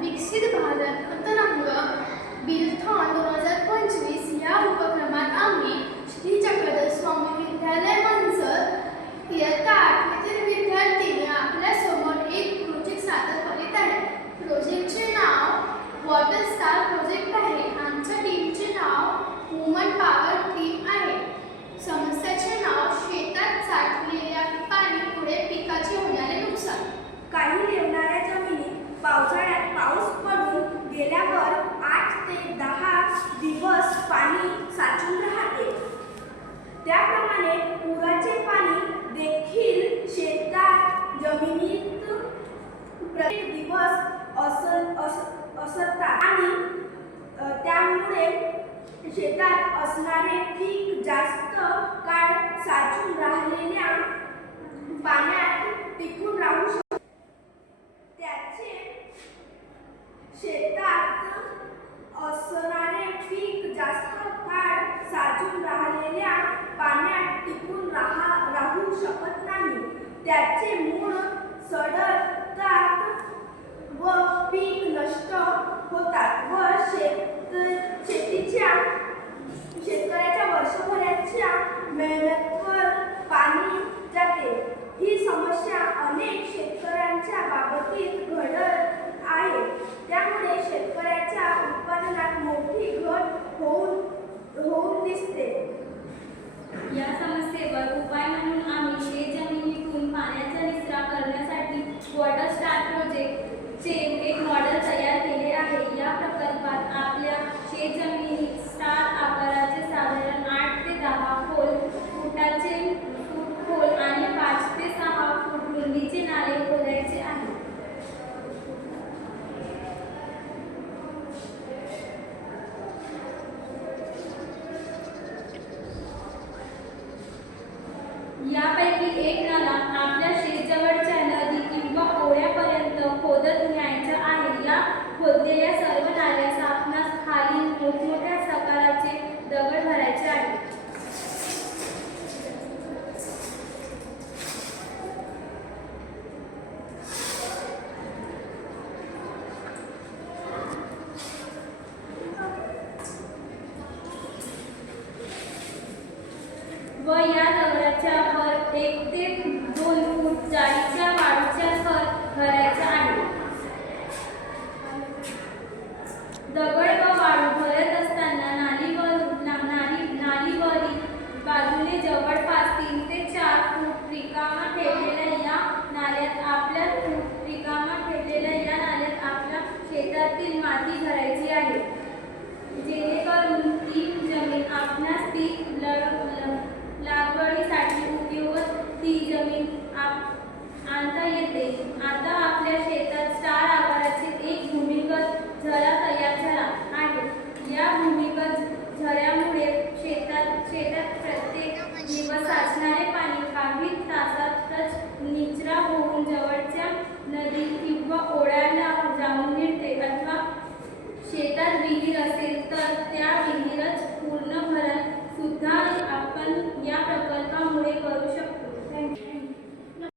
विकसित भारत अंतरंग बिलथॉन 2025 या उपक्रमात आम्ही श्री चक्रधर स्वामी विद्यालय मंचर इयत्ता 8वीतील विद्यार्थीने आपल्यासमोर एक प्रोजेक्ट सादर करीत आहे. प्रोजेक्टचे नाव वॉटर स्टार प्रोजेक्ट आहे. आमच्या टीमचे नाव वुमन पॉवर टीम आहे. समस्येचे नाव शेतात साठलेल्या पाणीमुळे पिकाचे होणारे नुकसान. काही लेवणाऱ्या जमिनीत पावसाळ्यात पाऊस पडून गेल्यावर 8 ते 10 दिवस पाणी साचून राहते. त्याप्रमाणे पुराचे पाणी देखील शेतात जमिनीत प्रत्येक दिवस असतात आणि त्यामुळे शेतात असणारे पीक जास्त काळ साचून राहिलेल्या पाण्यात टिकून राहू शकते. त्याचे शेतात असणारे पीक जास्त काळ साचून राहिलेल्या पाण्यात टिकून राहू शकत नाही. त्याचे मूळ सडतात व पीक नष्ट होतात व शेतकऱ्याच्या वर्षभराच्या मेहनतीवर पाणी जाते. ही समस्या अनेक शेतकऱ्यांच्या बाबतीत घडत आहे. त्यामुळे शेतकऱ्याच्या उत्पादनात मोठी घट होऊन दिसते. या समस्येवर उपाय म्हणून आम्ही शेतजमिनीतून पाण्याचा निचरा करण्यासाठी वॉटर स्टार प्रोजेक्टचे एक मॉडेल तयार केले आहे. या प्रकल्पात आपल्या शेतजमिनीत स्टार आकाराचे साधारण 8 ते 10 फुटाचे खोल आणि 5 ते 6 फूट रुंदीचे नाले खोदायचे आहे. यापैकी एक नाला आपल्या शेताजवळच्या नदी किंवा ओढ्यापर्यंत खोदत न्यायचा आहे. या खोदलेल्या सर्व नाल्यास आपणास खाली मोठमोठ्या साकाराचे दगड भरायचे आहे. व या दगडाच्या वर 1 ते 2 फूट जाडीच्या वाळूच्या थर भरायचा आहे. दगड व वाळू भरत असताना नालीवरील बाजूने जवळपास 3 ते 4 फूट रिकामा ठेवलेल्या या नाल्यात आपल्या शेतातील माती भरायची आहे. जेणेकरून ती जमीन आपणास पीक लागवडीसाठी उपयोगात ती जमीन आणता येते. आता